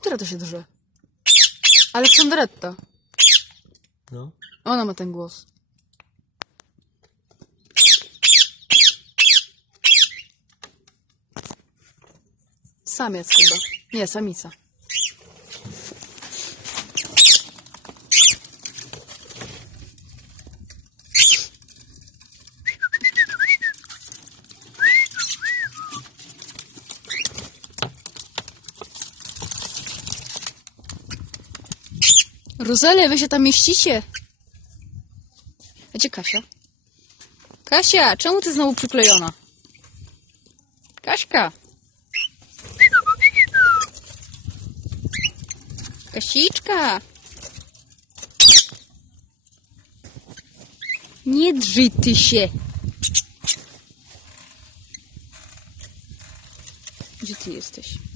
która to się drze? Aleksandretta. No. Ona ma ten głos. Samiec chyba. Nie, samica. Rozelia, wy się tam mieścicie? A gdzie Kasia? Kasia, czemu ty znowu przyklejona? Kaśka! Kasiczka! Nie drzyj ty się! Gdzie ty jesteś?